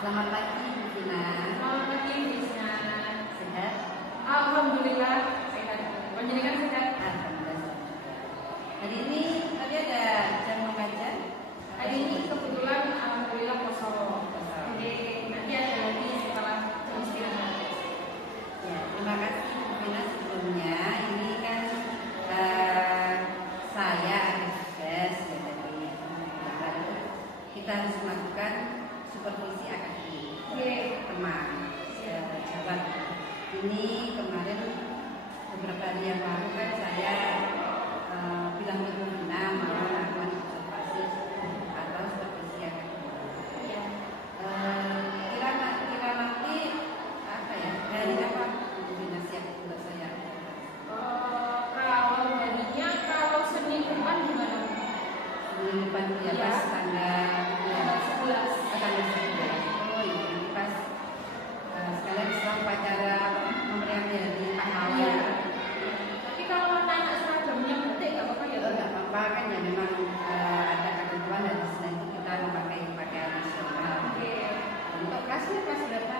Selamat pagi, Bu Vina. Selamat pagi, Bisna. Sehat? Alhamdulillah sehat. Panjenengan sehat? Alhamdulillah. Hari ini tadi ada jam membaca. Hari ini kebetulan alhamdulillah kosong. Jadi nanti ada lagi setelah jam istirahat. Ya, terima kasih Bu Vina sebelumnya. Ini kan saya ada tugas ya tadi. Kita harus melakukan supervisi akademik teman sahabat. Ini kemarin beberapa hari yang lalu kan saya bilang ke Bu Vina mau melakukan observasi atau supervisi akademik. Kira nanti apa ya, dari apa Bu Vina siap buat saya? Kalau harinya, kalau Senin depan gimana? Senin depan ya pas tanggal 11. tanggal 11. Oh iya, pas sekalian setelah upacara pemberian dari pahlawan. Iya. Tapi kalau anak seragamnya penting nggak apa-apa ya? Nggak apa-apa kan ya, memang ada ketentuan dari Senin itu kita memakai pakaian nasional. Oke. Untuk kelasnya kelas berapa?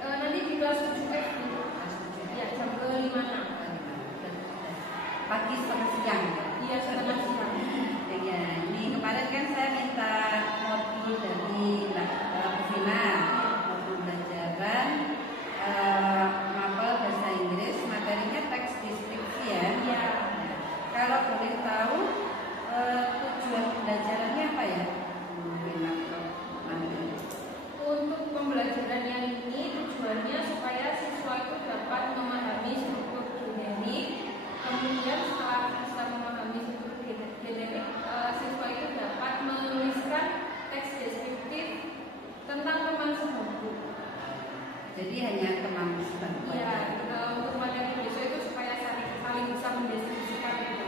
Nanti di kelas 7F gitu. Kelas 7. Ya, jam ke 5-6. Pagi setengah siang. Iya, setengah siang. Ya, ini kemarin kan saya minta modul dari Mbak Vina, modul belajaran mapel bahasa Inggris, materinya teks deskripsi ya. Iya. Kalau boleh tahu tujuan pembelajarannya apa ya? Vina, Untuk pembelajaran yang ini tujuannya supaya siswa itu dapat memahami struktur generik. Kemudian setelah bisa memahami struktur generik, siswa itu dapat menuliskan teks deskriptif tentang teman sebangku. Jadi hanya teman sebangku. Iya, untuk materi besok itu supaya saling bisa mendeskripsikan gitu.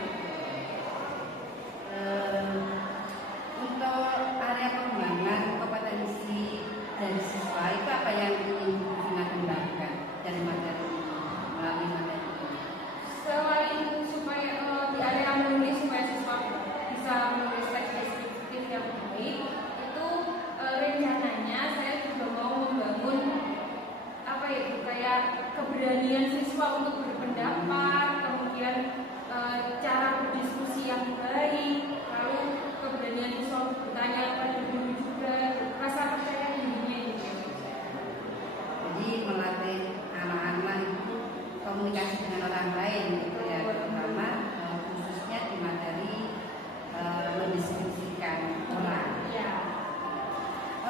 Untuk area pengembangan kompetensi dari siswa itu apa yang ingin Vina kembangkan dari materi ini, melalui materi ini? Selain supaya di area menulis supaya siswa bisa menulis teks deskriptif yang baik, itu rencananya saya juga mau membangun apa ya, kayak keberanian siswa untuk berpendapat, kemudian cara berdiskusi yang baik, lalu keberanian siswa untuk bertanya pada guru juga, rasa percaya dirinya gitu. Jadi melatih anak-anak itu komunikasi dengan orang lain gitu ya, terutama khususnya di materi mendiskusikan orang. Ya.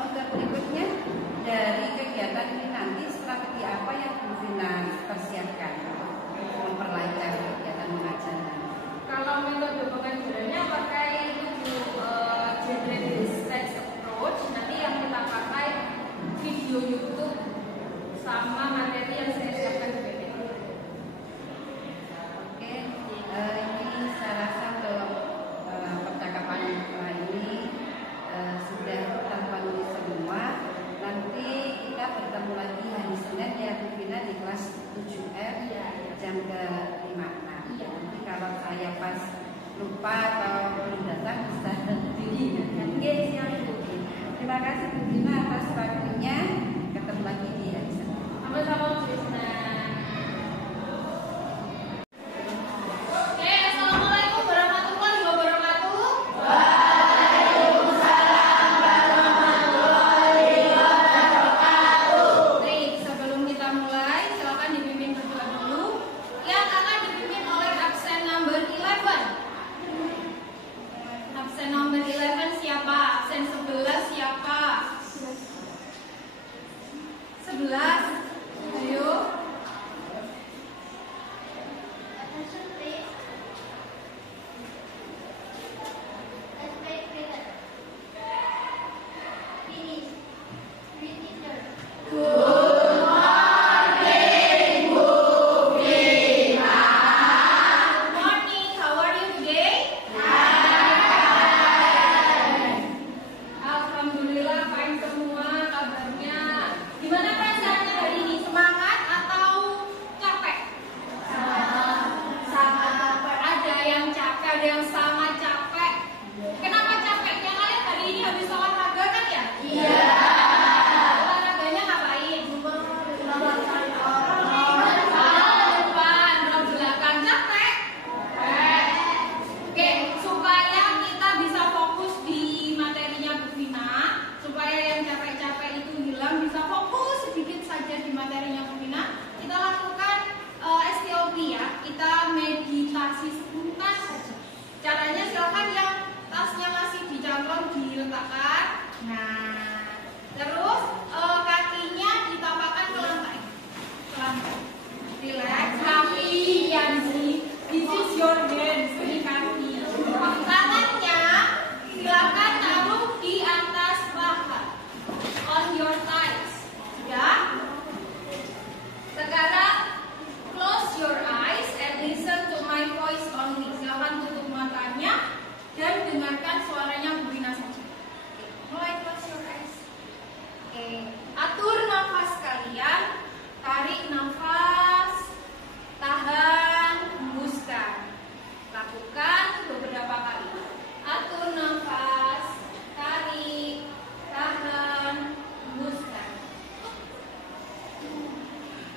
Untuk berikutnya dari kegiatan ini nanti strategi apa yang Bu Vina persiapkan untuk memperlancar kegiatan mengajar nanti? Kalau metode pengajarannya pakai genre based text approach, nanti yang kita pakai video YouTube sama materi yang saya siapkan di PPT. Oke, ini saya rasa untuk percakapan ini sudah terpenuhi semua. Nanti kita bertemu lagi hari Senin ya Bu Vina di kelas 7F jam ke-5. Nanti kalau saya pas lupa atau belum datang bisa diingatkan. Terima kasih Bu Vina atas waktunya. Ketemu lagi di hari Senin. Sama-sama, Krisna. Oke, assalamualaikum warahmatullahi wabarakatuh. Baik, sebelum kita mulai, silakan dipimpin berdoa dulu. Yang akan dipimpin oleh absen number 11. Absen number 11 siapa? Absen 11 siapa? 11. Ayo. Morning, how are you today? Alhamdulillah, fine semua kabarnya. Gimana perasaannya hari ini? Semangat atau capek? Sangat capek. Ada yang capek, ada yang sangat capek. Kenapa capeknya? Kalian hari ini habis olahraga kan ya? Iya. diletakkan. Nah, terus kakinya ditapakkan ke lantai. Relax. Kaki Yanzi, this is your hands. Ini kaki. Tangannya silakan taruh di atas paha. On your thighs. Sudah? Sekarang close your eyes and listen to my voice only. Silakan tutup matanya dan dengarkan suaranya Bu Vina saja. Mulai close your eyes. Oke, atur nafas kalian. Tarik nafas, tahan, hembuskan. Lakukan beberapa kali. Atur nafas, tarik, tahan, hembuskan.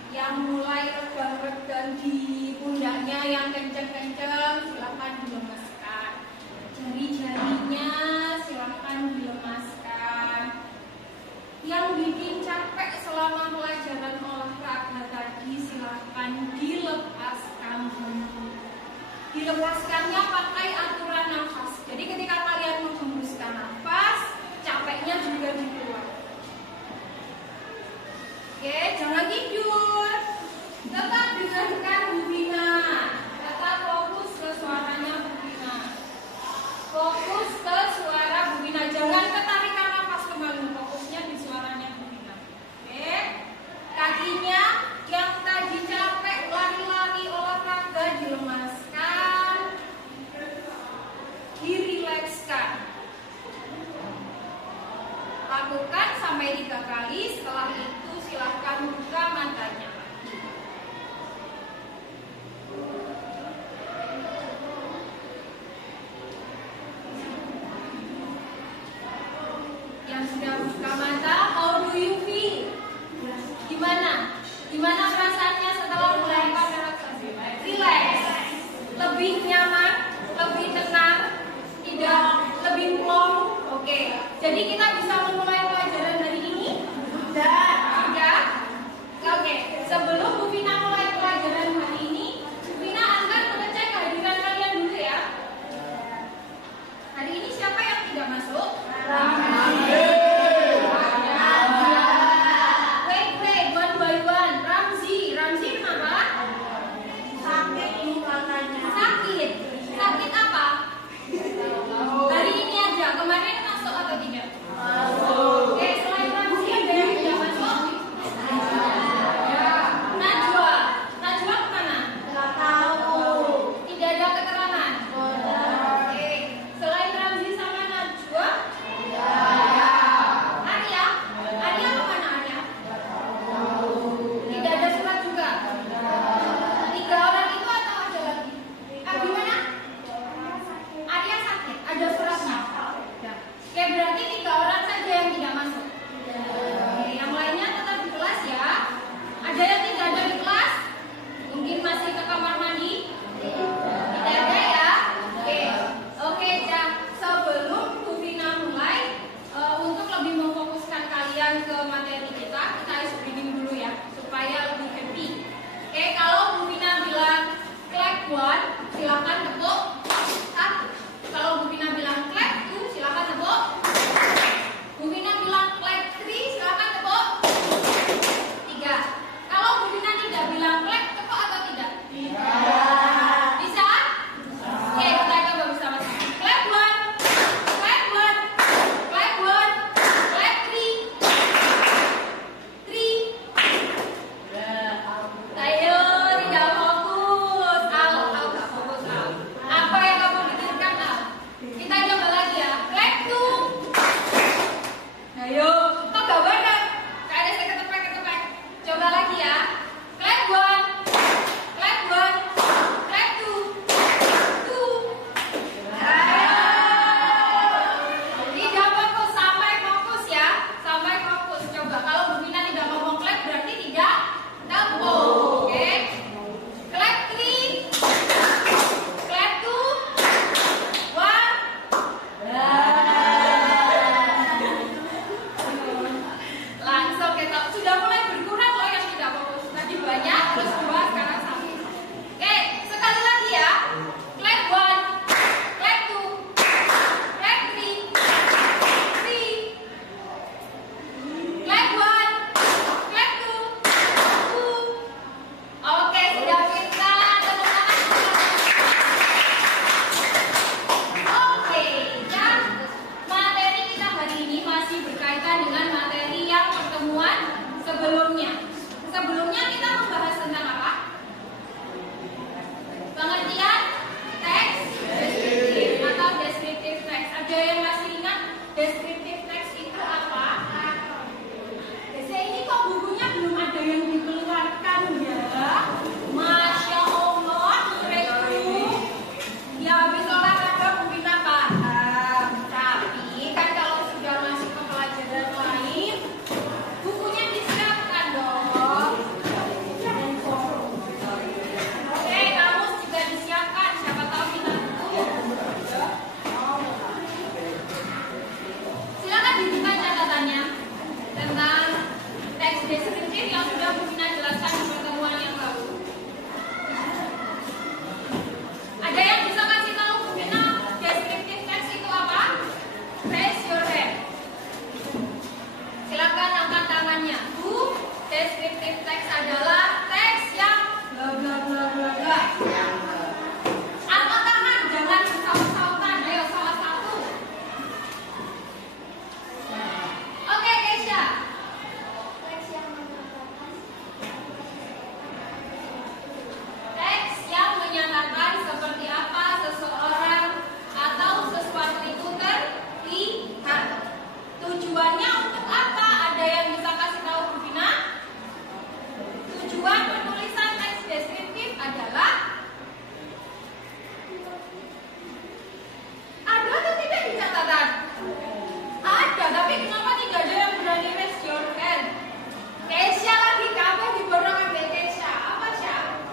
Yang mulai regang-regang di pundaknya yang kenceng-kenceng, silakan dilemaskan. Jari-jarinya silakan dilemaskan. Yang bikin capek selama pelajaran olahraga tadi silakan dilepaskan. Dilepaskannya pakai aturan nafas. Jadi ketika kalian menghembuskan nafas, capeknya juga dikeluarkan. Oke, jangan tidur. Tetap dengarkan Bu Vina. Tetap fokus ke suaranya Bu Vina. Fokus ke suara Bu Vina. Jangan ketarikan nafas kembali. Fokusnya di suaranya Bu Vina. Oke. Kakinya yang tadi capek lari-lari olahraga dilemaskan. Dirilekskan. Lakukan sampai 3 kali. Setelah itu silahkan buka matanya. Yang sudah buka mata, how do you feel? Gimana? Gimana perasaannya setelah melakukan relaksasi? Relax. Lebih nyaman, lebih tenang, tidak lebih plong. Oke. Jadi kita bisa memulai pelajaran hari ini? Sudah? Oke. Sebelum Bu Vina mulai pelajaran hari ini, Bu Vina akan mengecek kehadiran kalian dulu ya. Hari ini siapa yang tidak masuk? Wait, one by one. Ramzi kenapa? Sakit. Sakit apa? Hari ini aja. Kemarin masuk atau tidak? Oke, selain Ramzi ada yang tidak masuk? Najwa kemana? Tidak tahu. Tidak ada keterangan. Oke, selain Ramzi sama Najwa? Arya kemana Arya? Tidak ada surat juga. 3 orang itu atau ada lagi? Gimana? Arya sakit. Ada suratnya? Oke, berarti 3 orang saja yang tidak masuk. Oke, yang lainnya tetap di kelas ya. Ada yang tidak ada di kelas? Mungkin masih ke kamar mandi? Tidak ada ya? Oke, sebelum Bu Vina mulai, untuk lebih memfokuskan kalian ke materi kita ice breathing dulu ya, supaya lebih happy. Oke, kalau Bu Vina bilang clap 1, silakan tepuk 1. Kalau Bu Vina bilang clap 2, silakan tepuk. Bu Vina bilang clap 3, silakan tepuk 3. Kalau Bu Vina tidak bilang clap, tepuk atau tidak? Bisa? Oke, kita coba bersama-sama. Clap 1, clap 1, clap 1, clap 3. depannya. Bu, descriptive text adalah teks yang bla bla bla bla bla. Angkat tangan, jangan saut-sautan. Ayo salah satu. Oke, Keisha. Teks yang menyatakan seperti apa seseorang atau sesuatu itu terlihat. Tujuannya untuk apa? Ada yang bisa kasih tahu Bu Vina? Tujuan penulisan teks deskriptif adalah ada atau tidak di catatan? Ada, tapi kenapa tidak ada yang berani raise your hand? Keisha lagi kabeh di borong ambek Keisha. Apa Syah?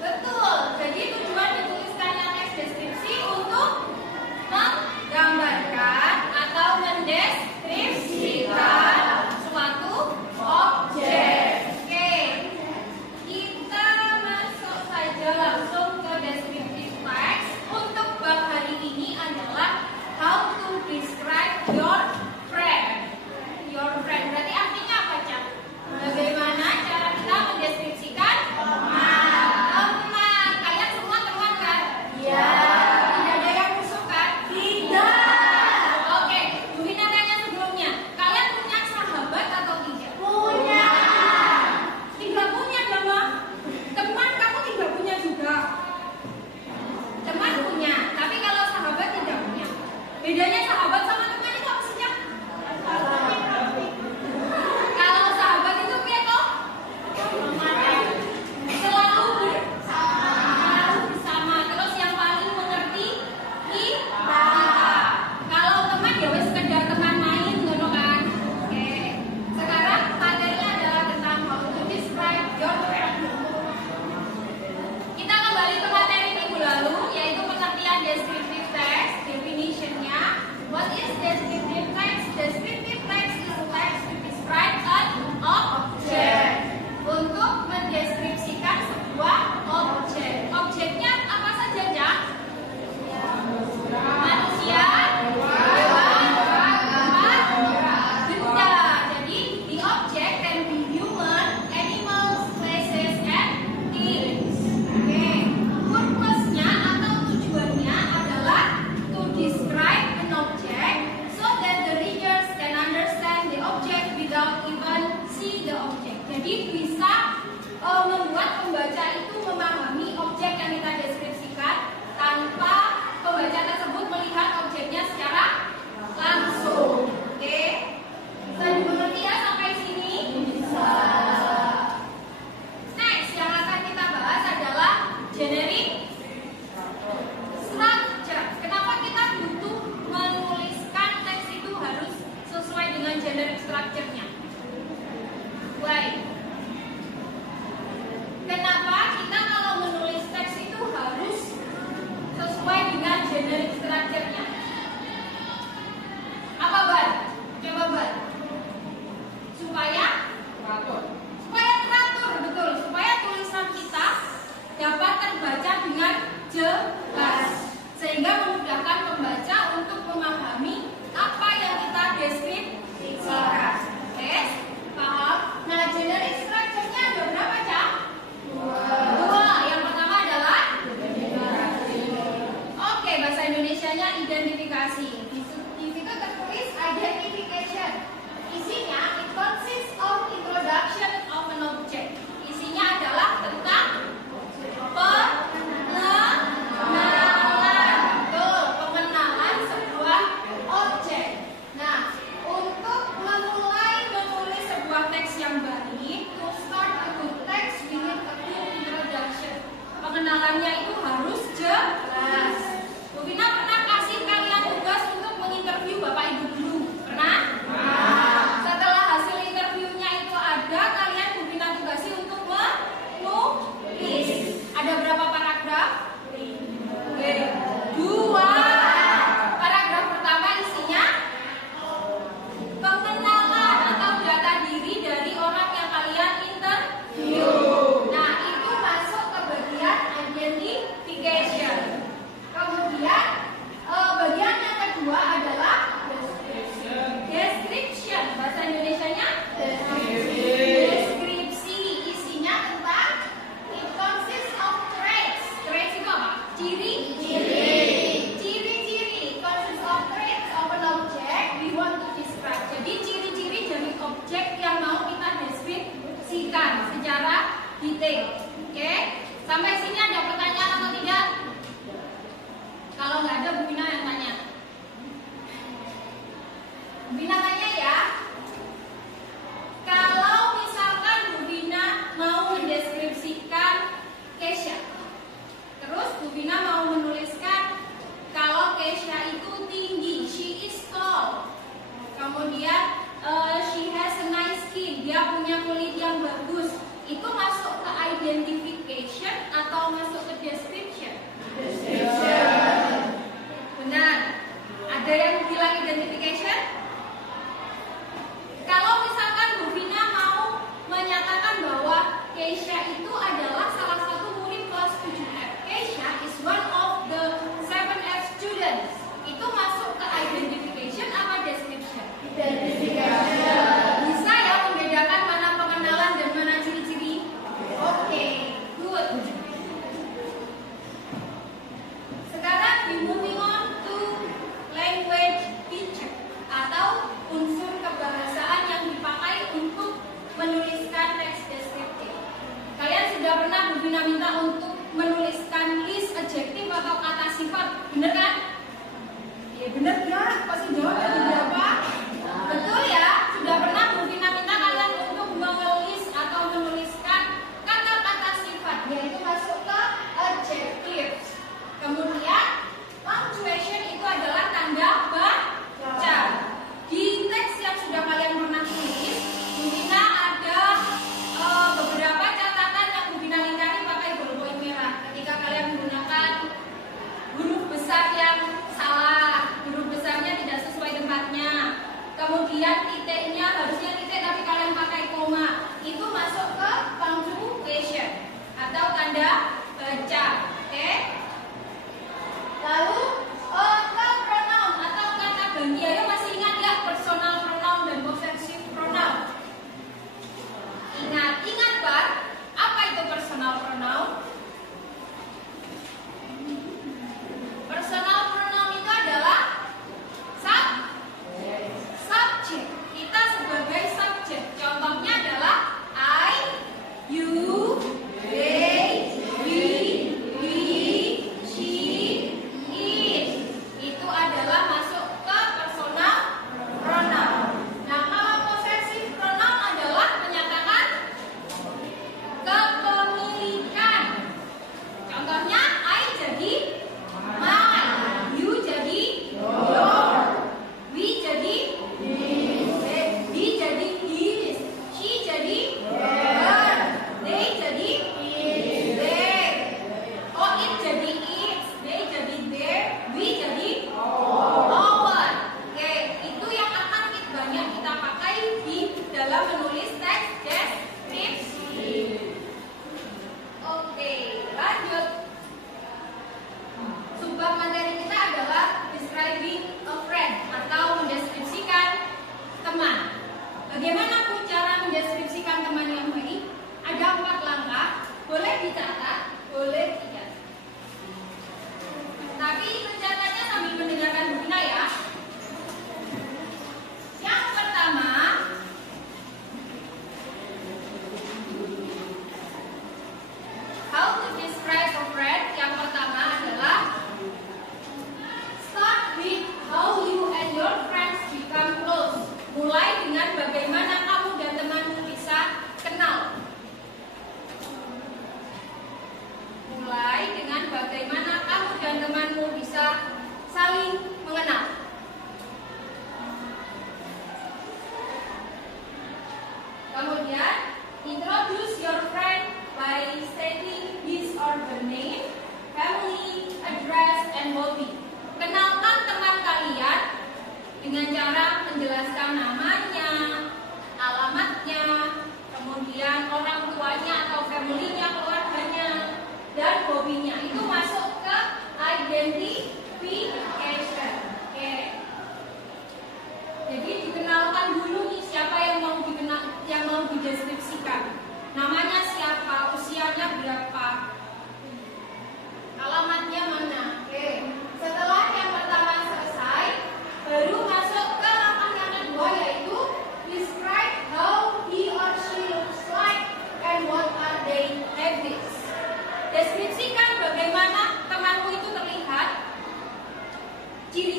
Betul. Jadi tujuan dituliskannya teks deskripsi untuk menggambarkan atau mendeskripsikan suatu objek. Oke. Kita masuk saja langsung ke descriptive text. Untuk bab hari ini adalah how to describe your friend. Your friend berarti artinya apa, Cak? Bagaimana cara kita mendeskripsikan teman? Teman. Kalian semua teman kan? Iya. Tidak ada yang musuh kan? Tidak. Oke, Bu Vina tanya sebelumnya. Kalian punya sahabat atau tidak? Punya. Tidak punya, Dama. Teman kamu tidak punya juga. Teman punya, tapi kalau sahabat tidak punya. Bedanya sahabat sama teman itu apa sih, Cak? Kalau sahabat itu piye toh? Selalu bersama. Terus yang paling mengerti kita. Kalau teman ya wis sekedar teman main ngono kan. Oke. Sekarang materinya adalah tentang how to describe your friend. Kita kembali ke materi minggu lalu, yaitu pengertian descriptive text, definition-nya. What is descriptive text? Descriptive text is a text to describe an object. Untuk mendeskripsikan sebuah objek. Objeknya apa saja, Cak? Manusia, hewan, benda. Jadi, the object can be human, animals, places, and things. Oke, purpose-nya atau tujuannya adalah to describe an object so that the readers can understand the object without even see the object. Jadi bisa membuat pembaca itu memahami objek yang kita deskripsikan tanpa pembaca tersebut melihat objeknya secara langsung. Oke, bisa dimengerti ya sampai sini? Bisa. Next, yang akan kita bahas adalah generic structure. Kenapa kita butuh menuliskan teks itu harus sesuai dengan generic structure-nya? Why? Kenapa kita kalau menulis teks itu harus sesuai dengan generic structure-nya? Apa, Bar? Coba, Bar. Supaya teratur, betul. Supaya tulisan kita dapat terbaca dengan jelas, sehingga memudahkan pembaca untuk memahami apa yang kita deskripsikan. Oke, paham? Nah, generic structure-nya ada berapa, Cak? Dua. Yang pertama adalah oke, bahasa Indonesianya identifikasi. Di situ tertulis identification. Isinya it consists of introduction of an object. Isinya adalah tentang pengenalan. Betul, pengenalan sebuah objek. Nah, untuk memulai menulis sebuah teks yang baik, to start a good text, we need a good introduction. Pengenalannya itu harus jelas. Bu Vina pernah kasih kalian tugas untuk menginterview Bapak Ibu dulu. Pernah? Setelah hasil interviewnya itu ada, kalian Bu Vina tugasi untuk menulis Kalau nggak ada, Bu Vina yang tanya. Bu Vina tanya ya. Kalau misalkan Bu Vina mau mendeskripsikan Kesha, terus Bu Vina mau menuliskan kalau Kesha itu tinggi, she is tall. Kemudian she has a nice skin, dia punya kulit yang bagus. Itu masuk ke identification atau masuk ke description? Description. Benar. Ada yang bilang identification? Kalau misalkan Bu Vina mau menyatakan bahwa Kesha itu adalah salah satu murid kelas 7F. Kesha is one of the 7F students. Itu masuk ke identification apa description? Identification. Bisa ya membedakan mana pengenalan dan mana ciri-ciri? Oke, good. Sekarang we moving on to language feature atau unsur kebahasaan yang dipakai untuk menuliskan teks deskriptif. Kalian sudah pernah Bu Vina minta untuk menuliskan list adjektif atau kata sifat, bener kan? Ya bener nggak? Pasti jawab ada berapa? Betul ya? Sudah pernah Bu Vina minta kalian untuk menulis atau menuliskan kata-kata sifat, yaitu masuk ke adjectives. Kemudian punctuation itu adalah tanda baca. Di teks yang sudah kalian pernah tulis, Bu Vina ada beberapa catatan yang Bu Vina lingkari pakai bolpoin merah. Ketika kalian menggunakan huruf besar yang salah, huruf besarnya tidak sesuai tempatnya, kemudian titiknya harusnya titik tapi kalian pakai koma, itu masuk ke punctuation atau tanda baca. Oke? Lalu ke pronoun atau kata ganti. Ayo masih ingat ya personal pronoun dan possessive pronoun? Ingat Pak, apa itu personal pronoun? Personal pronoun itu adalah subject. Kita sebagai subject. Contohnya adalah I, you, they, we, she, it. Itu adalah masuk ke personal pronoun. Nah, kalau possessive pronoun adalah menyatakan kepemilikan. Contohnya I jadi my, you jadi your, we jadi he jadi his, she jadi her, they jadi their, oh it jadi its, they jadi their, we jadi our. Oke, itu yang akan banyak kita pakai di dalam menulis teks deskripsi. Oke, lanjut. Subbab materi kita adalah describing a friend atau mendeskripsikan teman. Bagaimana pun cara mendeskripsikan teman yang baik? Ada 4 langkah. Boleh dicatat, boleh tidak. Tapi mencatatnya sambil mendengarkan Bu Vina ya. Yang pertama, how to describe a friend. Yang pertama adalah start with how you and your friends become close. Mulai dengan bagaimana kamu dan temanmu bisa kenal.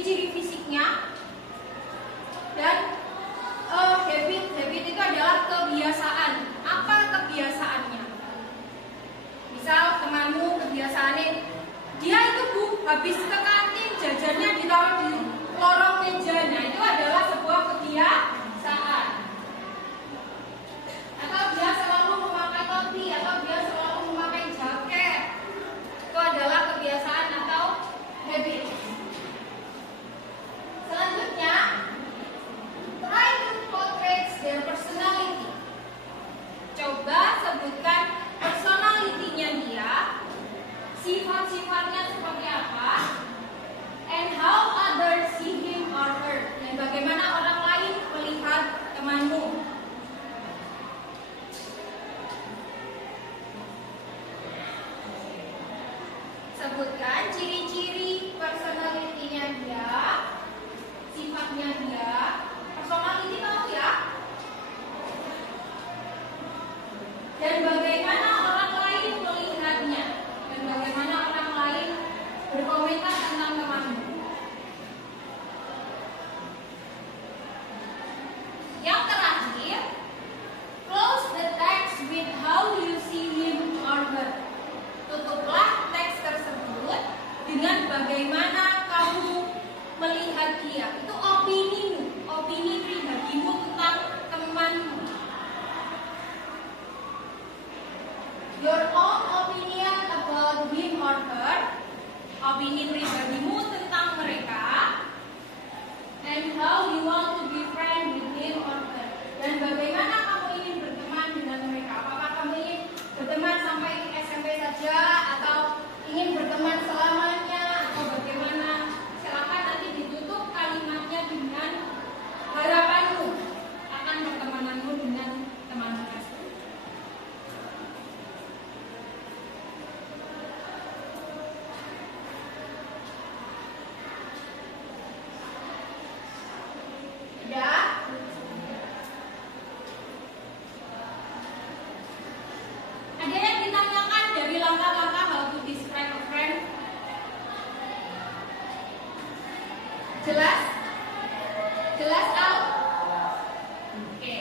ciri-ciri fisiknya. Dan habit itu adalah kebiasaan. Apa kebiasaannya? Misal temanmu kebiasaannya dia itu habis ke kantin jajannya ditaruh di lorong meja. Nah, itu adalah sebuah kebiasaan. Atau dia selalu memakai topi, atau dia selalu memakai jaket. Itu adalah kebiasaan atau habit. Selanjutnya, try to portray their personality. Coba sebutkan personality-nya dia, sifat-sifatnya seperti apa, and how others see him or her, dan bagaimana orang lain melihat temanmu. Sebutkan ciri-ciri personality-nya dia, sifatnya dia. Personality tahu ya? Dan bagaimana orang lain melihatnya, dan bagaimana orang lain berkomentar tentang temanmu. Yang terakhir, close the text with how you see him or her. Tutuplah teks tersebut dengan bagaimana kamu melihat dia. Itu opinimu, opini pribadimu tentang temanmu. Your own opinion about him or her, opini pribadimu tentang mereka, and how you want to be friend with him or her, dan bagaimana kamu ingin berteman dengan mereka. Apakah kamu ingin berteman sampai SMP saja, atau ingin berteman selamanya, atau bagaimana? Silakan nanti ditutup kalimatnya dengan harapanmu akan pertemananmu dengan teman tersebut. Sudah? Ada yang ditanyakan dari langkah-langkah how to describe a friend? Jelas? Jelas out? Oke.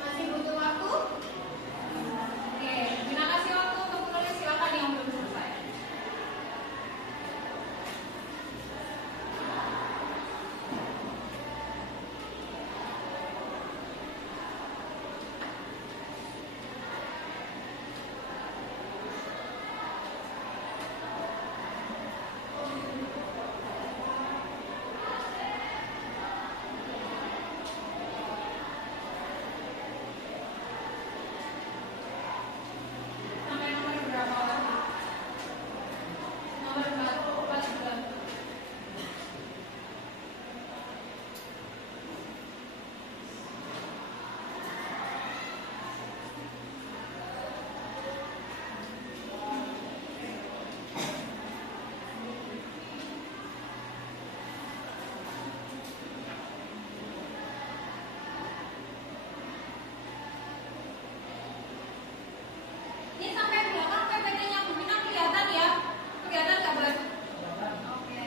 Masih butuh waktu? Oke, terima kasih waktu untuk menulis, silakan yang belum selesai. Sampai nomor berapa lagi? Nomor 44 juga. Ini sampai belakang PPT-nya Bu Vina kelihatan ya? Kelihatan nggak, Bang? Oke.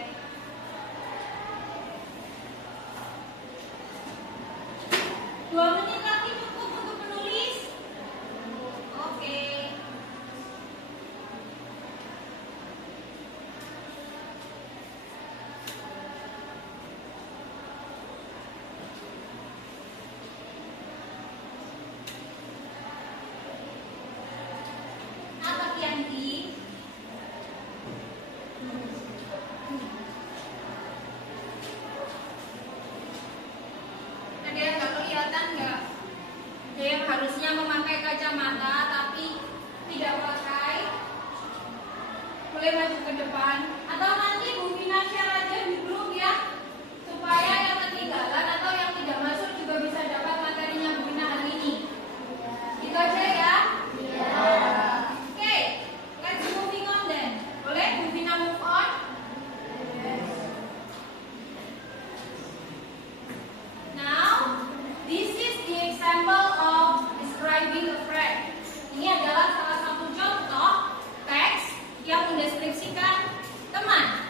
2 menit lagi cukup untuk menulis. Oke. Apa Yanti? Ada yang nggak kelihatan nggak? Ada yang harusnya memakai kacamata tapi tidak pakai. Boleh maju ke depan. Atau nanti Bu Vina share aja di grup ya, supaya yang ketinggalan atau yang tidak masuk juga bisa dapat materinya Bu Vina hari ini. Itu aja ya. Oke, let's moving on then. Boleh Bu Vina move on? Now, this is the example of describing a friend. Ini adalah salah satu contoh teks yang mendeskripsikan teman.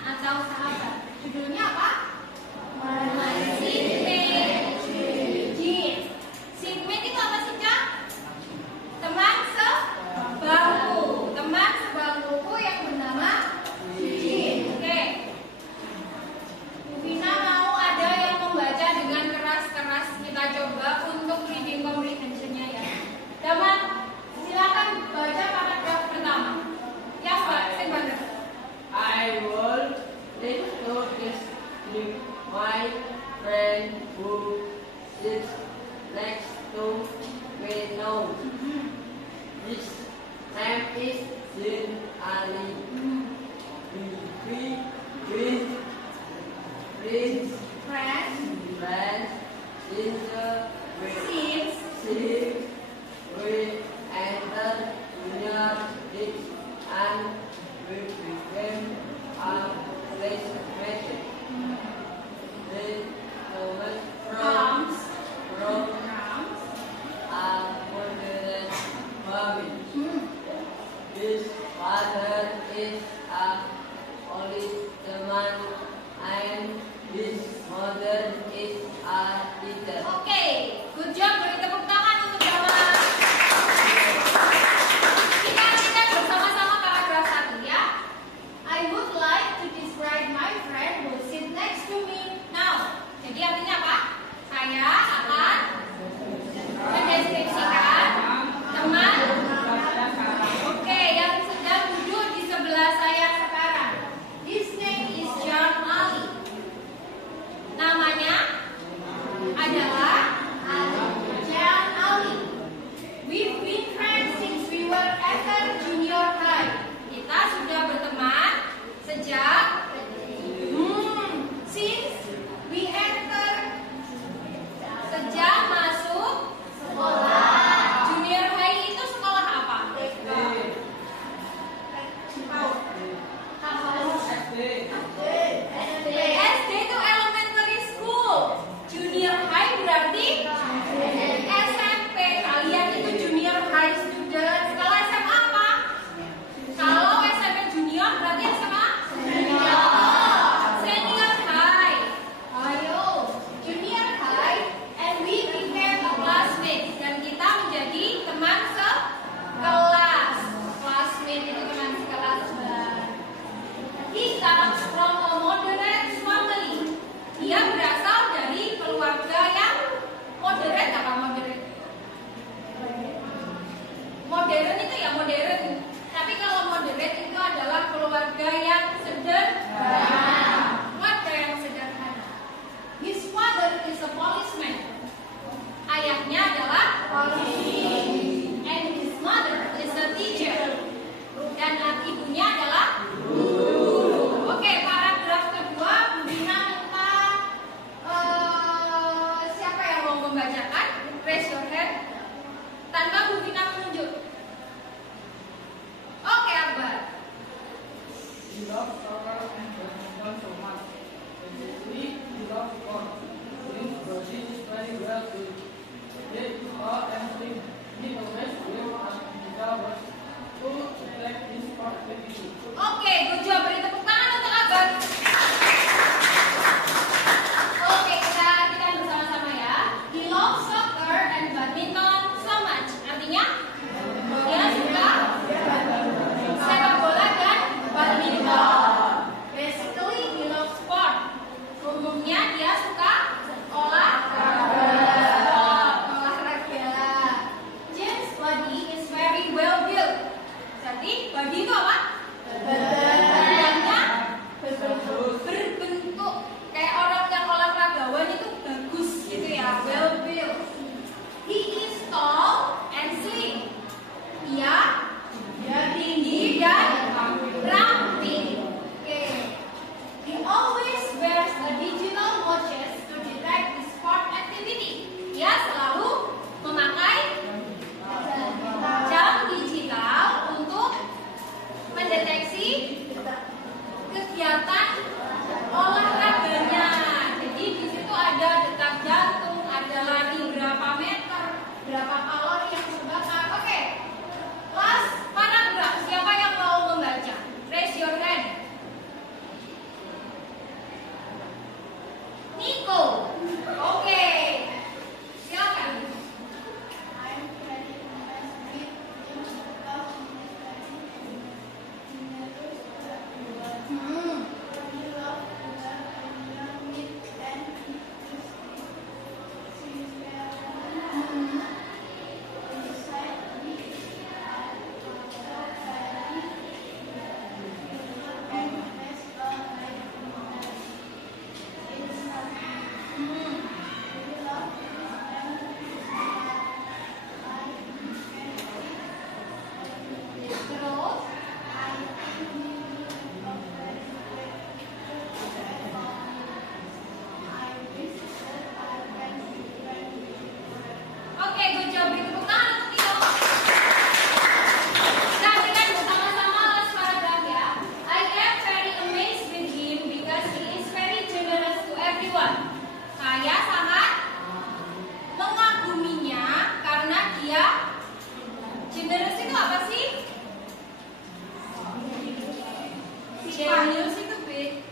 also is my friend who sits next to me now. His name is Jin Ali. We been friends since we entered junior high and we became a classmate. They come from a modern family. His father is a policeman and his mother is a teacher. Oke, good job. Beri tepuk tangan untuk Rama. Kita lihat bersama-sama paragraf 1 ya. I would like to describe my friend who sit next to me now. Jadi artinya apa? Saya akan mendeskripsikan teman. Oke, yang sedang duduk di sebelah saya sekarang. His name is John Ali. Namanya adalah John Ali. We've been friends since we were at junior high. Kita sudah berteman sejak since we enter, sejak masuk sekolah. Junior high itu sekolah apa? SD itu elementary school. Junior high berarti SMP. Kalian itu junior high student. Kalau SMA apa? Kalau SMP junior berarti SMA senior high. Ayo, junior high and we became a classmates. Dan kita menjadi teman sekelas. Classmate itu teman sekelas. He comes from a moderate family. Dia berasal dari keluarga yang moderate. Apa moderate? Modern itu ya modern. Tapi kalau moderate itu adalah keluarga yang sederhana. Keluarga yang sederhana. His father is a policeman. Ayahnya adalah polisi. And his mother is a teacher. Dan ibunya adalah guru. Oke, paragraf kedua, Bu Dina minta siapa yang mau membacakan? Raise your hand. Tanpa Bu Dina menunjuk. Oke, Akbar. He loves soccer and badminton so much. Especially he loves sport. Since Brazil is very well built. They are everything. He always will and endeavors to select his sport activity. Oke, good job. Beri tepuk tangan untuk Akbar. Oke, kita bersama-sama ya. He loves soccer and badminton so much. Artinya dia suka sepak bola dan badminton. Basically, he loves sport. Umumnya dia suka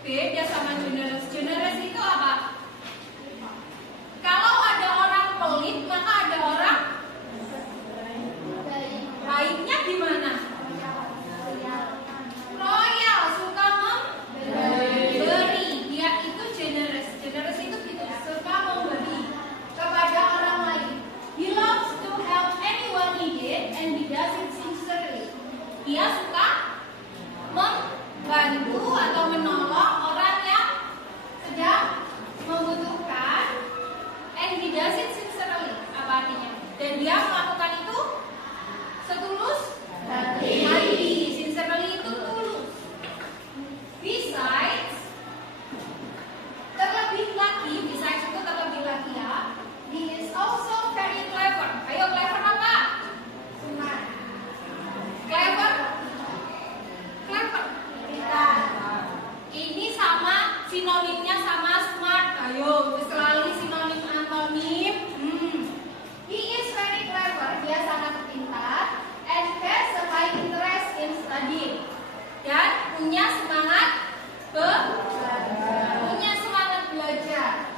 beda sama generous. Generous itu apa? Kalau ada orang pelit, maka ada orang baiknya gimana? Royal, suka memberi. Dia itu generous. Generous itu gitu, suka memberi kepada orang lain. He loves to help anyone needed and he does it sincerely. Dia suka membantu atau menolong orang yang sedang membutuhkan, and he does it sincerely. Apa artinya? Dan dia melakukan itu setulus hati. Sincerely itu tulus. Besides, terlebih lagi, besides itu terlebih lagi ya, he is also very clever. Ayo, clever apa? Clever. Clever. Ini sama sinonimnya sama smart. Ayo, selalu sinonim antonim. He is very clever. Dia sangat pintar and has a high interest in studying. Dan punya semangat belajar.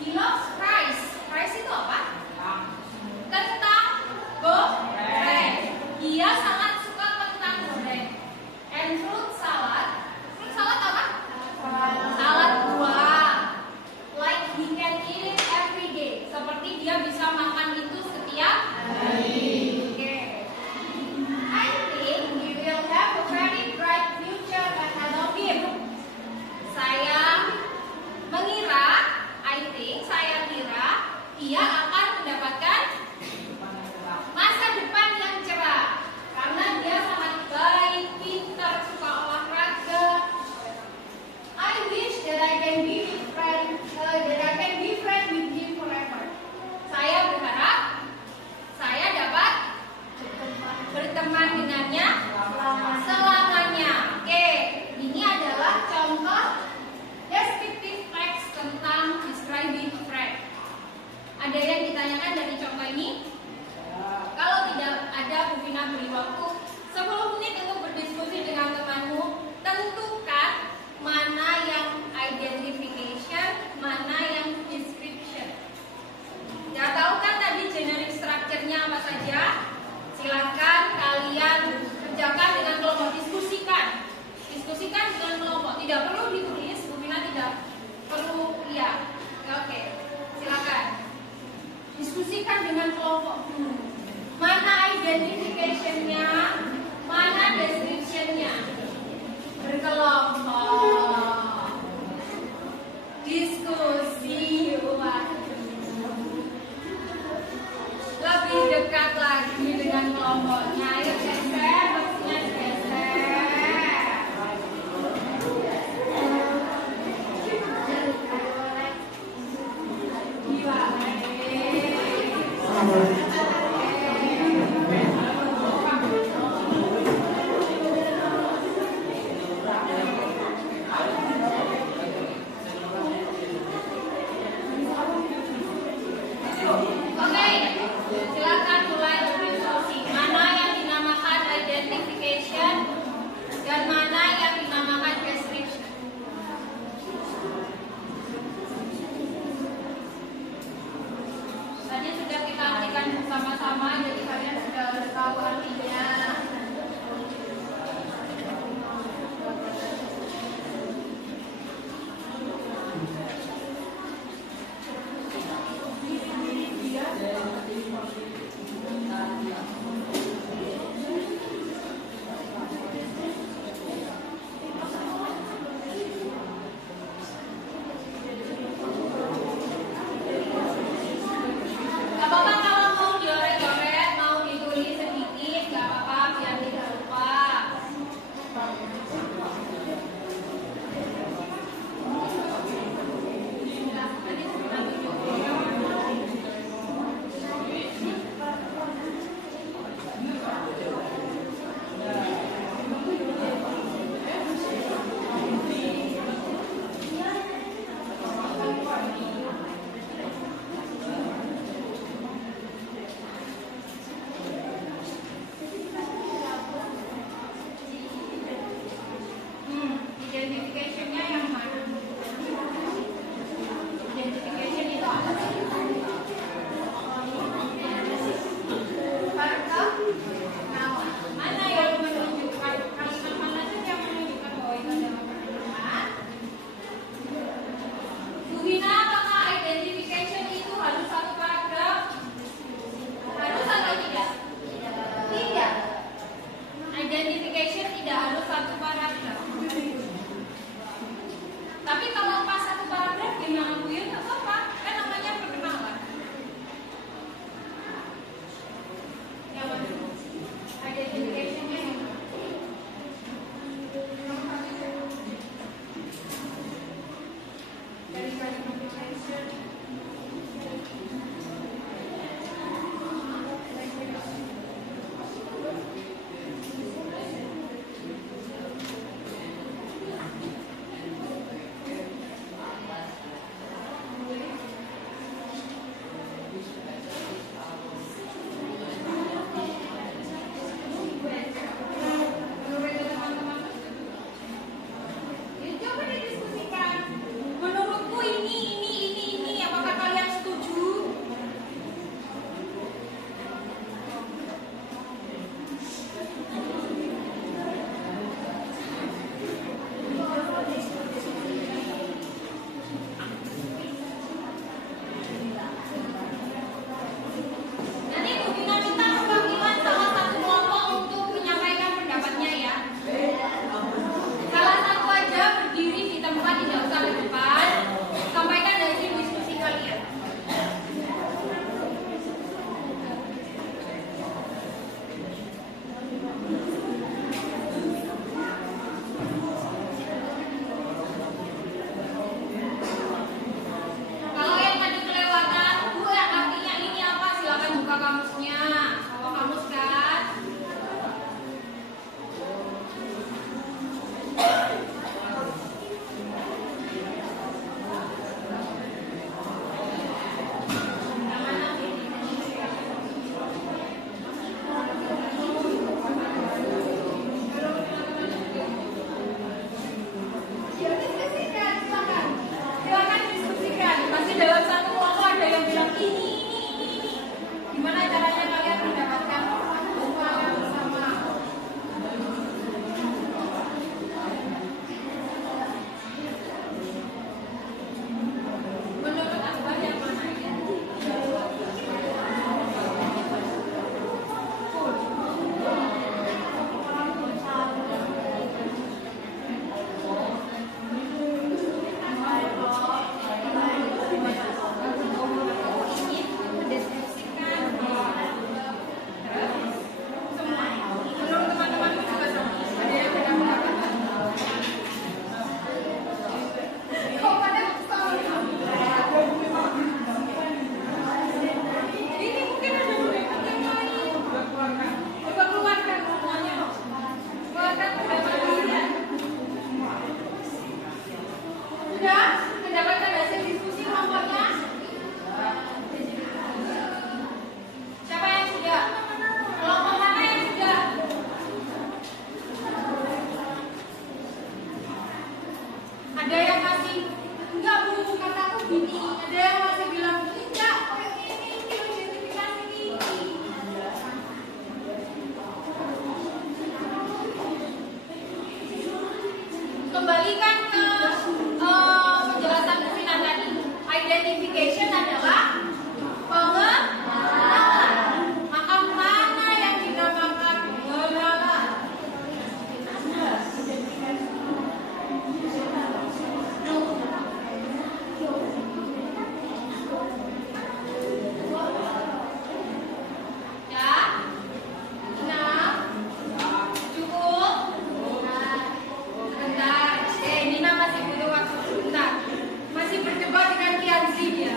He loves rice. Rice itu apa? Kentang goreng. Dia sangat suka kentang goreng. And fruit salad. Fruit salad apa? Sudah mendapatkan hasil diskusi kelompoknya? Siapa yang sudah? Kelompok mana yang sudah? Ada yang masih enggak Bu, kataku gini. Ada yang masih bilang tidak, kayak ini identifikasi ini. Kembalikan ke penjelasan Mufina tadi. Identification adalah pengenalan. Maka mana yang dinamakan pengenalan? Ya, nah, cukup. Sebentar, Nina masih butuh waktu sebentar. Masih berdebat dengan Kianzi dia.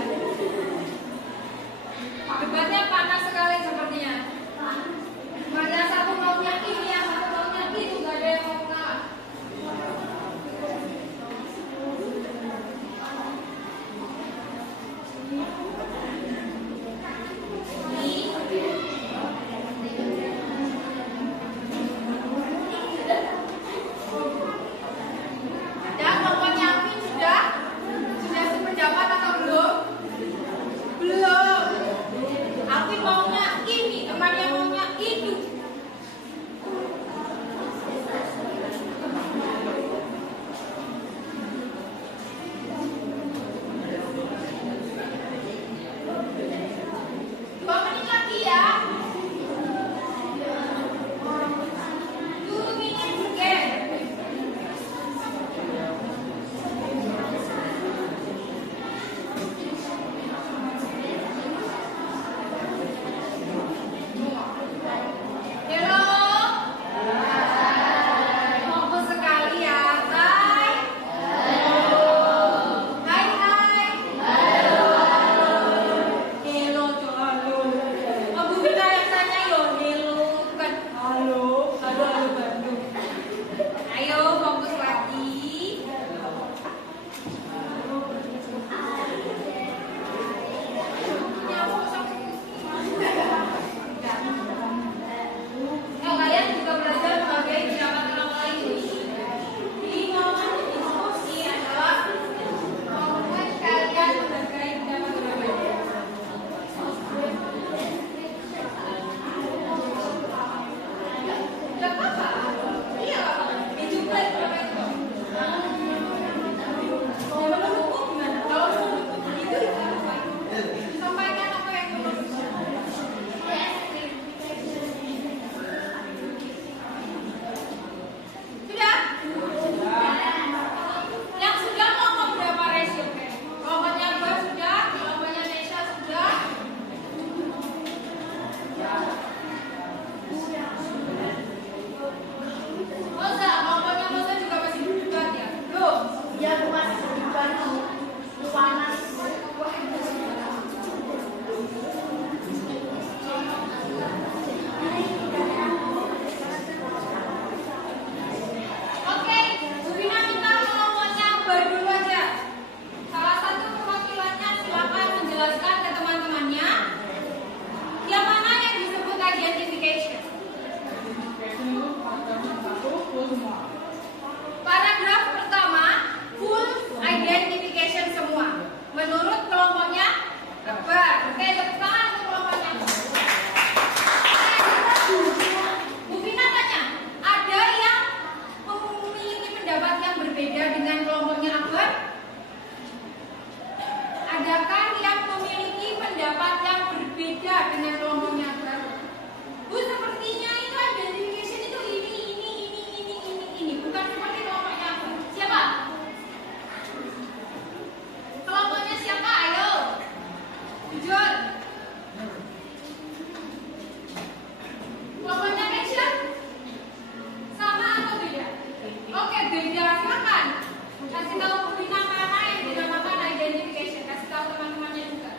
Debatnya panas sekali sepertinya. Yang satu maunya ini, yang satu maunya itu, gak ada yang mau kalah. Ada kelompoknya Alvin sudah sependapat atau belum? Belum. Alvin maunya ini, temannya maunya itu. Dua menit lagi ya. 2 minutes again. Hello. Fokus sekali ya. Hai. Hai hai. Hello tuh halo. Bu Vina yang tanya yo hello bukan halo. Halo Bandung. Ayo fokus lagi. Kalian juga belajar menghargai pendapat orang lain. Jadi momen diskusi adalah momen kalian menghargai pendapat orang lain. Gak apa-apa. Iya, dijumpai berapa itu? Menurutku gimana? Kalau menurutku itu apa? Sampaikan apa yang menurutku. Sudah? Yang sudah ngomong berapa ratio? Kelompoknya gue sudah, kelompoknya Nesha sudah. Moza, kelompoknya Moza juga masih berdebat ya? Belum? Ya bukan bukan panas. Oke, Bu Vina minta kelompoknya berdua aja. Salah satu perwakilannya silakan menjelaskan ke teman-temannya. Yang mana yang disebut identification? Identification itu paragraf 1 full semua. Paragraf pertama full identification semua. Menurut kelompoknya Akbar. Oke, tepuk tangan untuk kelompoknya. Bu Vina tanya, ada yang memiliki pendapat yang berbeda dengan kelompoknya Akbar? Adakah yang memiliki pendapat yang berbeda dengan kelompoknya Akbar? Bu, sepertinya itu identification itu ini. Bukan seperti kelompoknya Akbar. Siapa? Kelompoknya siapa? Ayo. Jujur. Kelompoknya Nesha? Sama atau beda? Oke, beda. Silakan. Kasih tahu Bu Vina mana yang dinamakan identification. Kasih tahu teman-temannya juga.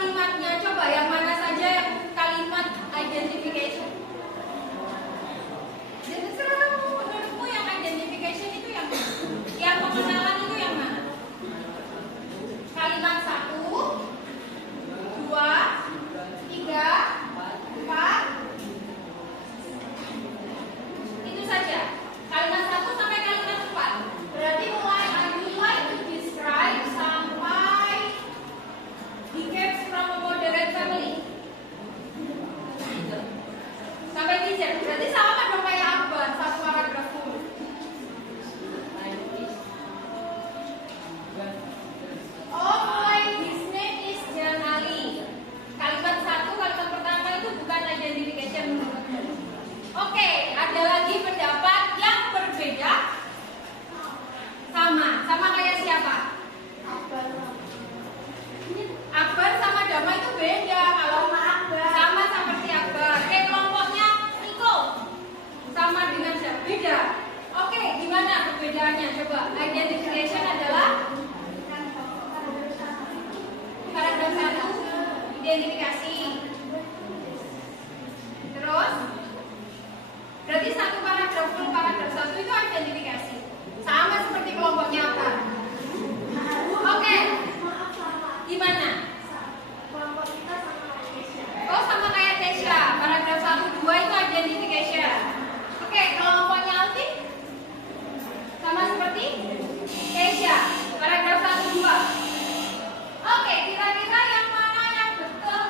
kalimatnya. Coba yang mana saja yang kalimat identification? Jadi terserah menurutmu yang identification itu yang mana? Yang pengenalan itu yang mana? Kalimat 1, 2, 3, 4. Itu saja. Kalimat 1 sampai kalimat 4. Berarti mulai I would like to describe sampai he came from a moderate family. Sampai teacher. Berarti sama dong kayak Akbar, satu paragraf full. Oh, mulai his name is Jan Ali. Kalimat 1, kalimat pertama itu bukan identification menurutmu. Oke, ada lagi pendapat yang berbeda. Sama kayak siapa? Akbar sama Dama itu beda. Kalau sama seperti Akbar. Kayak kelompoknya Niko sama dengan siapa? Beda. Oke, gimana perbedaannya? Coba. Identification adalah paragraf 1 identifikasi. Terus berarti satu paragraf full paragraf 1 itu identifikasi. Sama seperti kelompoknya apa? Oke. Gimana? Oh, sama kayak Tesha. Paragraf 1, 2 itu identification. Oke, kelompoknya Alfi sama seperti Tesha. Paragraf 1, 2. Oke, kira-kira yang mana yang betul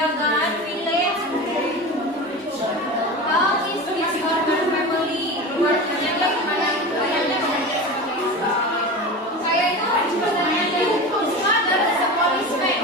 Ya kan, village. How is this organ family? Keluarganya kayak gimana? Saya itu sebenarnya dari father is a policeman.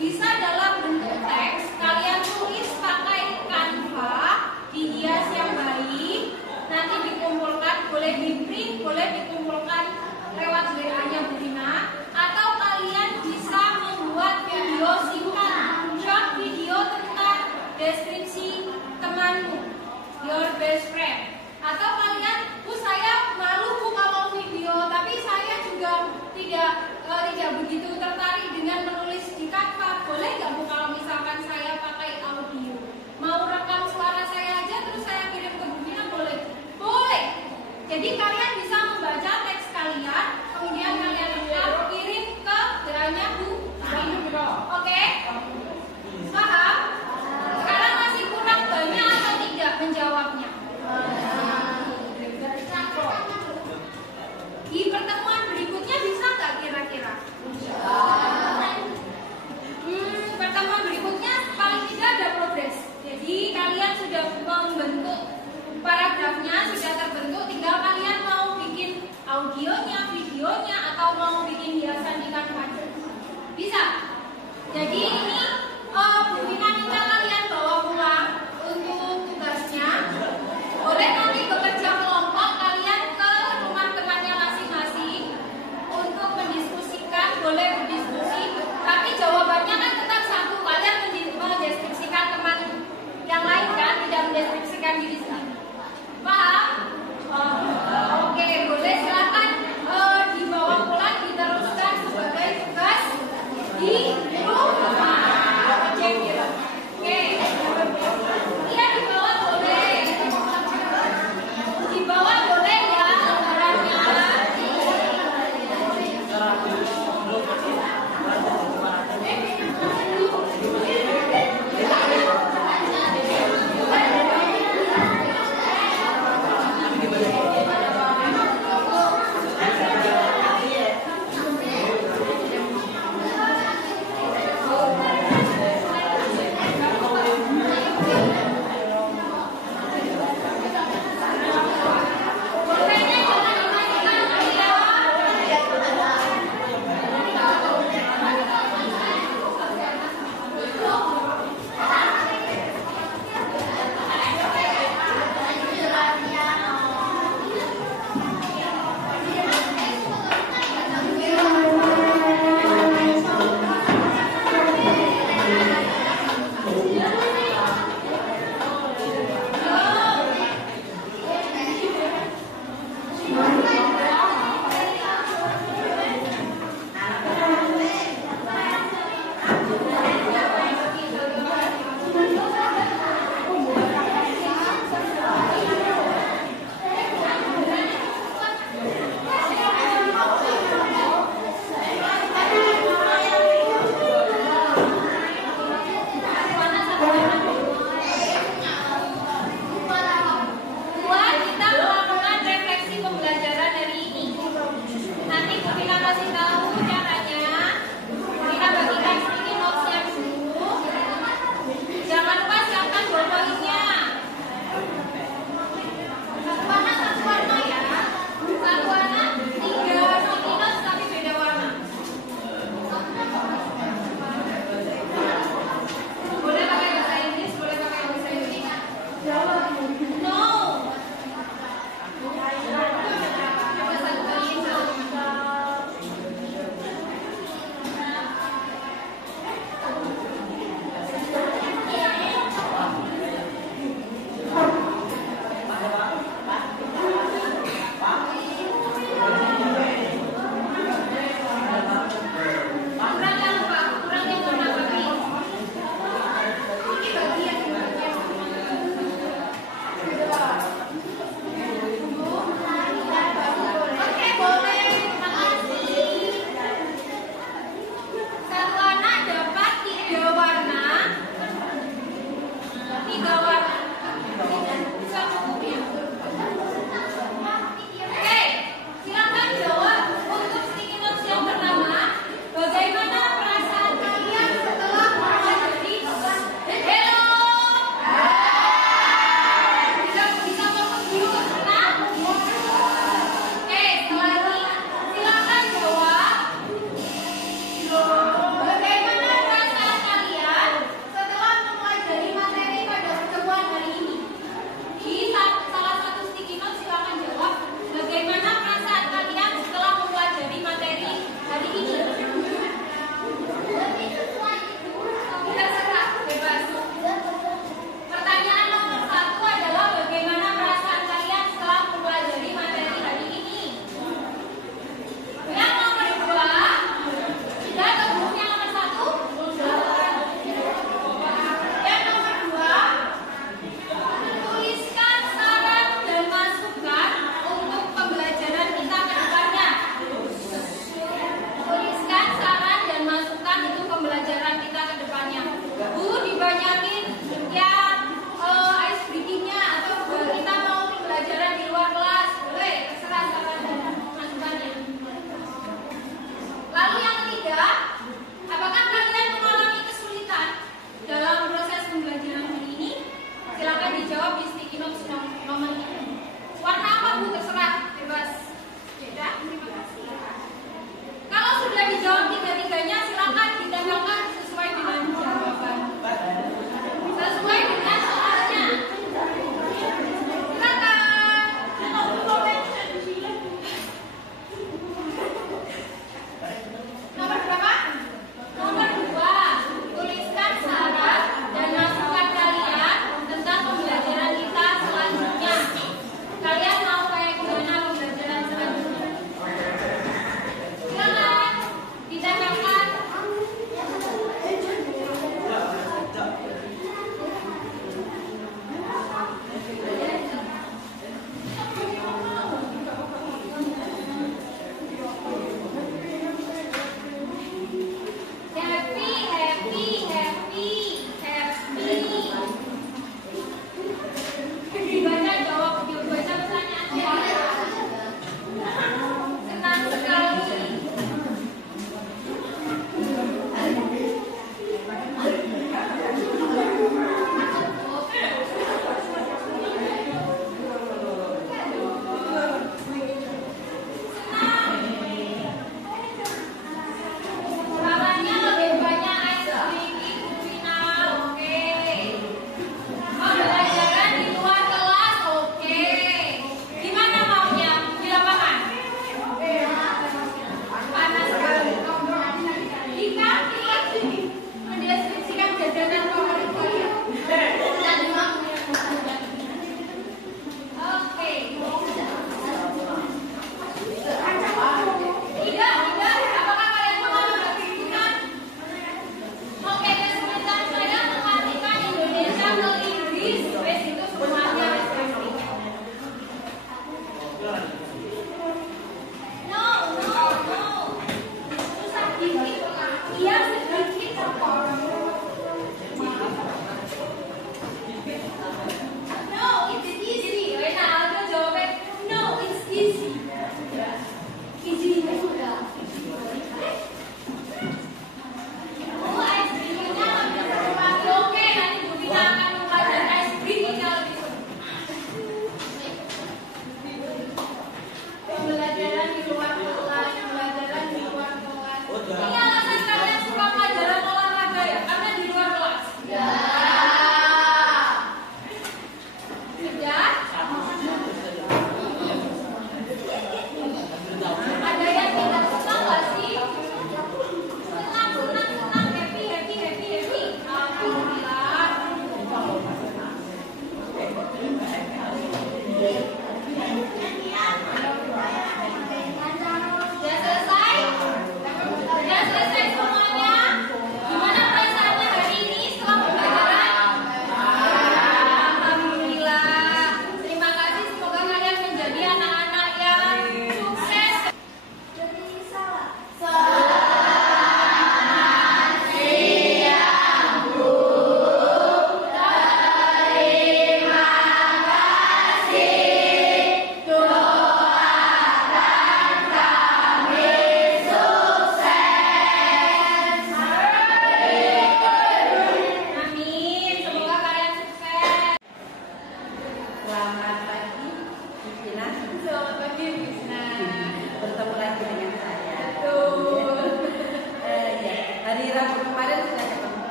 Bisa dalam bentuk teks, kalian tulis pakai Canva, dihias yang baik, nanti dikumpulkan, boleh di print, boleh dikumpulkan lewat WA-nya Bu Rina, atau kalian bisa membuat video singkat, short video tentang deskripsi temanmu, your best friend. Atau kalian, Bu saya malu Bu kalau video, tapi saya juga tidak begitu tertarik dengan menulis di Canva. Boleh nggak Bu kalau misalkan saya pakai audio? Mau rekam suara saya aja terus saya kirim ke Bu Rina, boleh? Boleh. Jadi kalian bisa membaca teks kalian, kemudian kalian rekam, kirim ke WA-nya Bu Rina. Oke? Paham? Sekarang masih kurang banyak atau tidak menjawabnya? Di pertemuan berikutnya bisa nggak kira-kira? Pertemuan berikutnya paling tidak ada progres. Jadi kalian sudah membentuk paragrafnya, sudah terbentuk, tinggal kalian mau bikin audionya, videonya, atau mau bikin hiasan di Canva. Bisa. Jadi ini Bu Rina minta kalian bawa pulang untuk tugasnya. Boleh nanti bekerja kelompok kalian ke rumah temannya masing-masing untuk mendiskusikan, boleh berdiskusi, tapi jawabannya kan tetap satu, kalian mendeskripsikan teman yang lain kan, tidak mendeskripsikan diri sendiri. Paham? Oke, boleh silakan dibawa pulang, diteruskan sebagai tugas di rumah. Oke, iya dibawa boleh. Dibawa boleh ya lembarannya.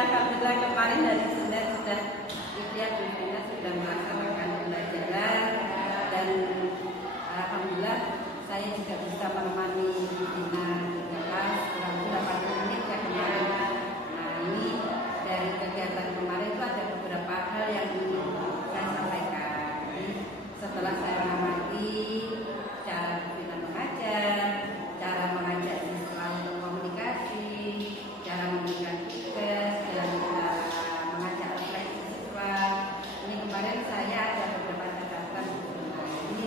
alhamdulillah kemarin dari Senin sudah Ifya Bivina sudah melaksanakan pembelajaran dan alhamdulillah saya juga bisa menemani Bivina di kelas kurang lebih 80 menit ya kemarin. Nah ini dari kegiatan kemarin itu ada beberapa hal yang ingin saya sampaikan. Jadi, setelah saya mengamati cara Bivina mengajar, cara mengajak siswa untuk komunikasi, cara memberikan tugas dan mengajak refleksi siswa. Ini kemarin saya ada beberapa catatan. Ini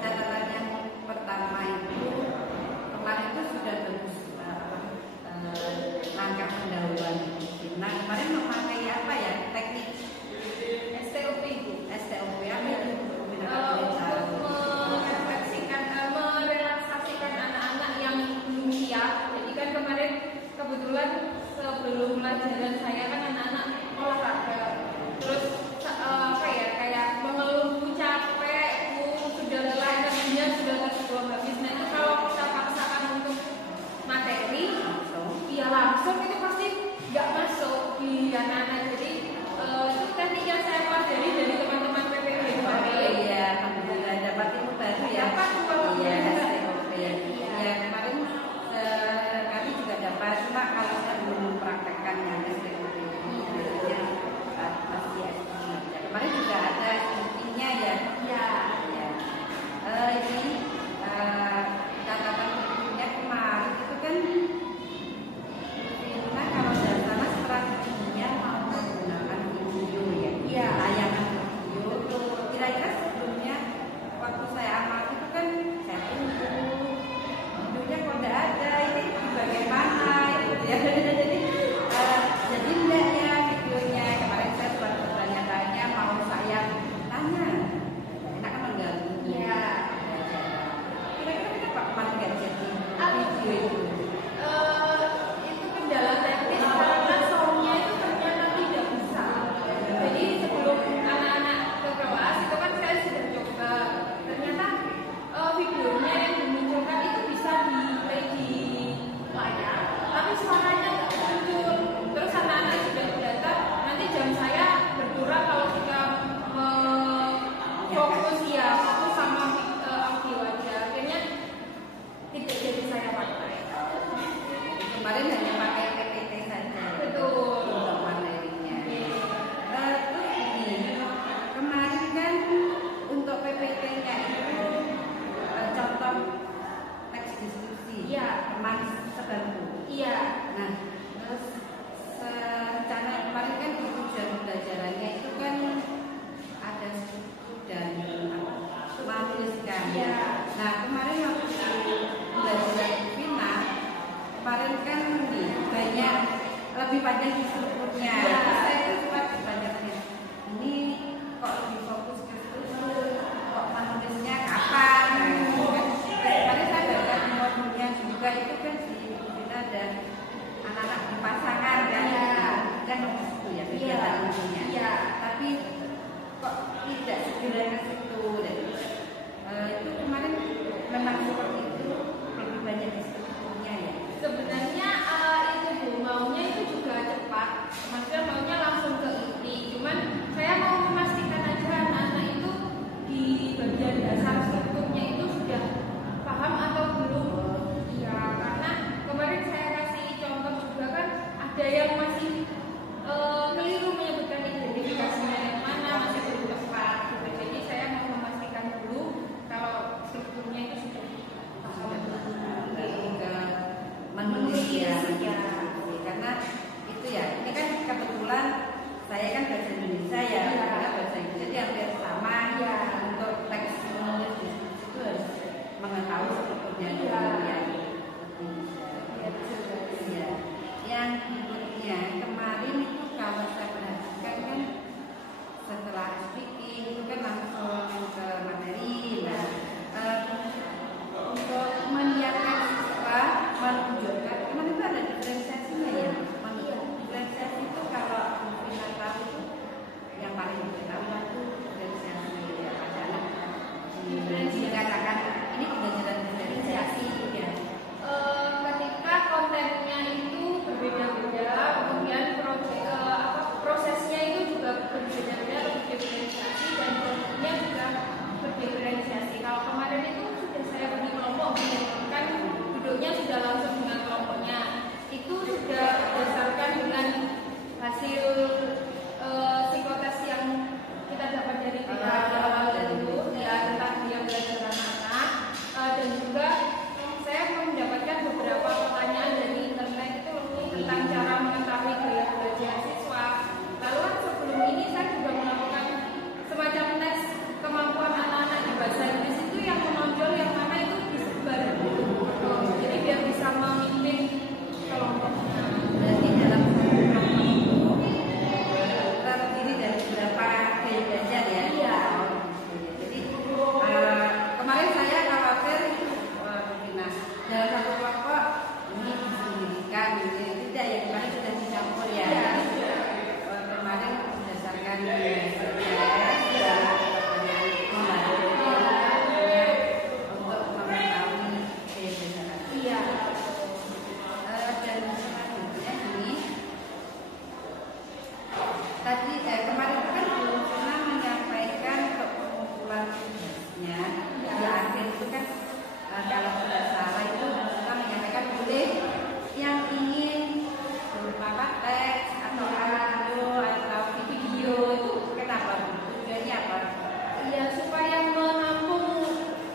catatan yang pertama itu kemarin itu sudah bagus langkah pendahuluan. Nah kemarin memakai apa ya teknik STOP itu. STOP apa itu? Untuk merelaksasikan anak-anak yang belum siap. Jadi kan kemarin kebetulan sebelum pelajaran saya kan anak-anak olahraga. Terus kayak mengeluh capek, sudah lelah energinya sudah terbuang habis. Nah itu kalau kita paksakan untuk materi, ya langsung itu pasti nggak masuk di anak-anak. Jadi itu teknik yang saya pelajari dari teman-teman PPP kemarin. Iya, alhamdulillah dapat ilmu baru ya. Dapat Iya, STOP ya. Iya, kemarin kami juga dapat, cuma kalau saya belum mempraktekkan yang STOP ini biasanya masih STOP. Kemarin juga ada STOP-nya ya. Iya. Ini catatan berikutnya kemarin itu kan kita kalau tidak salah strateginya mau menggunakan video ya. Iya. Tayangan video. Kira-kira sebelumnya waktu saya amati itu kan saya tunggu videonya kok tidak ada, ini bagaimana gitu ya. Jadi enggak ya videonya. Kemarin saya sempat bertanya-tanya, mau saya tanya enak kan mengganggu. Iya. Kira-kira kenapa kemarin nggak jadi video itu? Itu kendala teknis karena soundnya itu ternyata tidak bisa. Jadi sebelum anak-anak ke kelas itu kan saya sudah coba, ternyata videonya yang dimunculkan itu bisa di play di layar, tapi suaranya nggak muncul. Terus anak-anak sudah data, nanti jam saya berkurang kalau kita fokus sama audio aja. Akhirnya tidak jadi saya pakai. Kemarin hanya pakai PPT saja. Betul. Untuk materinya. Terus ini kemarin kan untuk PPT-nya itu contoh teks diskusi. Iya. Kemarin sebelum. Iya. Nah, terus secara kemarin kan di tujuan pembelajarannya itu kan ada struktur dan menuliskan. Iya. Nah kemarin waktu pembelajaran Vina kemarin kan banyak lebih panjang di strukturnya. Iya. Saya itu sempat bertanya-tanya, ini kok lebih fokus ke struktur, kok menulisnya kapan? Nah, kemarin saya baca di modulnya juga itu kan di Vina ada anak-anak berpasangan kan? Iya. Kan nomor itu ya kegiatan intinya. Iya. Tapi kok tidak segera ke situ dan itu kemarin memang seperti itu lebih banyak di strukturnya ya. Sebenarnya itu Bu maunya itu juga cepat. Maksudnya maunya langsung ke inti. Cuman saya mau memastikan aja anak-anak itu di bagian dasar strukturnya itu sudah paham atau belum. Ya karena kemarin saya kasih contoh juga kan ada yang masih keliru menyebutkan identifikasinya yang mana, masih belum tepat gitu. Jadi saya mau memastikan dulu kalau strukturnya itu sudah paham. Ke menulis ya. Karena itu ya, ini kan kebetulan saya kan bahasa Indonesia ya, karena bahasa Inggris jadi hampir sama ya. Untuk teks menulis itu harus mengetahui strukturnya dulu ya. Ya. Yang berikutnya kemarin itu kalau saya perhatikan kan setelah speaking itu kan langsung ke materi. Nah, untuk menyiapkan siswa menunjukkan kemarin itu ada diferensiasinya ya. Diferensiasi itu kalau mungkin tahu itu yang paling utama itu diferensiasi ya pada anak. Dikatakan ini pembelajaran diferensiasi ya. Ketika kontennya itu hasil psikotes yang kita dapat dari awal dulu ya tentang dia belajar anak-anak, dan juga saya mendapatkan beberapa pertanyaan dari internet itu tentang cara mengetahui gaya belajar siswa. Lalu kan sebelum ini saya juga melakukan semacam tes kemampuan anak-anak di bahasa Inggris itu yang menonjol yang mana itu disebar, jadi biar bisa memimpin kelompoknya. Berarti dalam satu kelompok itu terdiri dari beberapa gaya belajar ya? Iya. Jadi kemarin saya khawatir nah, dalam satu kelompok ini disembunyikan, tidak ya, kemarin sudah dicampur ya. Iya. Kemarin berdasarkan tes dan untuk mengetahui gaya belajar. Iya. Dan selanjutnya ini tadi kemarin kan Bu pernah menyampaikan pengumpulan tugasnya di akhir itu kan kalau tidak salah itu kita menyampaikan boleh yang ingin berupa teks atau audio atau video itu kenapa Bu? Tujuannya apa? Iya, supaya menampung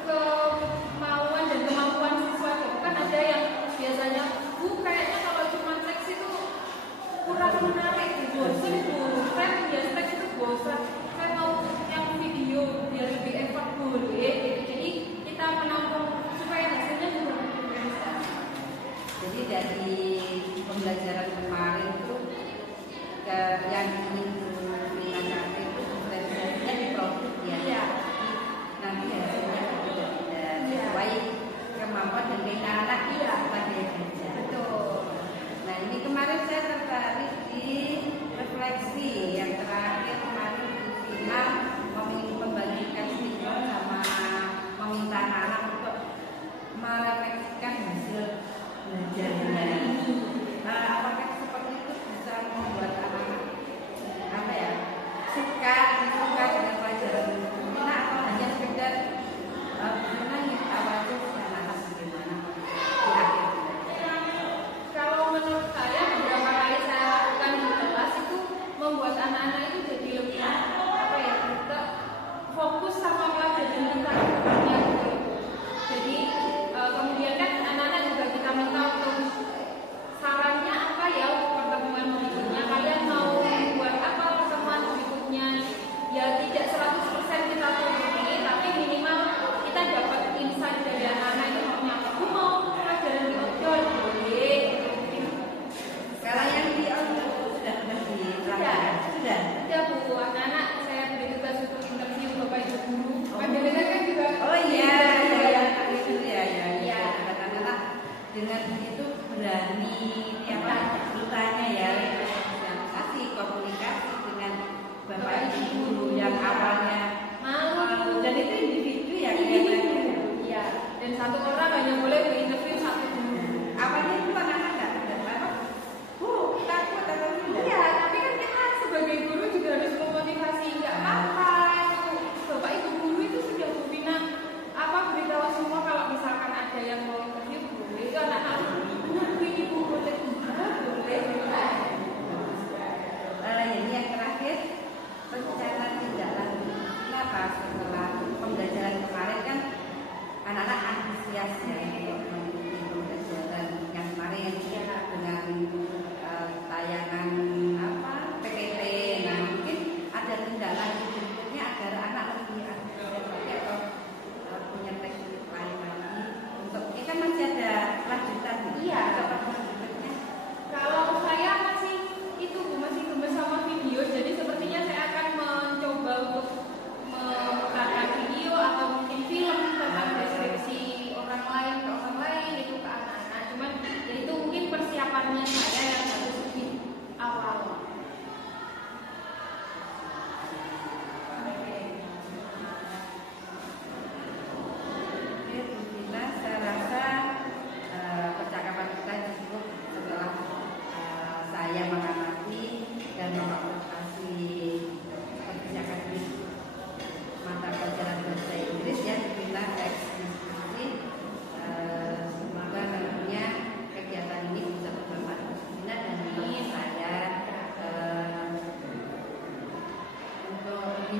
kemauan dan kemampuan siswa itu kan ada yang biasanya kayaknya kalau cuma teks itu kurang menarik, bosan saya menjadi teks itu bosan, saya mau yang video biar lebih efek boleh, jadi kita menampung supaya hasilnya juga lebih baik. Jadi dari pembelajaran kemarin itu yang ingin dilakukan itu sebenarnya diproduk ya. Iya. Nanti hasilnya berbeda-beda sesuai kemampuan dan keinginan anak pada kerja. Betul. Nah ini kemarin saya tertarik di refleksi yang terakhir kemarin di final membagikan stiker sama meminta anak-anak untuk merefleksikan hasil belajarnya. Apakah seperti itu bisa membuat anak-anak apa ya suka dengan pelajaran ini atau hanya sekedar menangis awal itu anak-anak bagaimana di akhir belajar? Kalau menurut saya beberapa kali saya lakukan di kelas itu membuat anak-anak itu jadi lebih apa ya, fokus sama pelajaran kita gitu. Jadi kemudian kan anak-anak juga kita minta untuk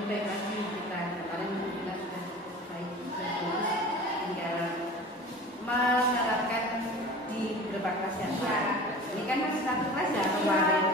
lebih baik lagi kita kemarin kita sudah baik bagus, tinggal menerapkan di beberapa kelas yang lain. Ini kan masih satu kelas ya kemarin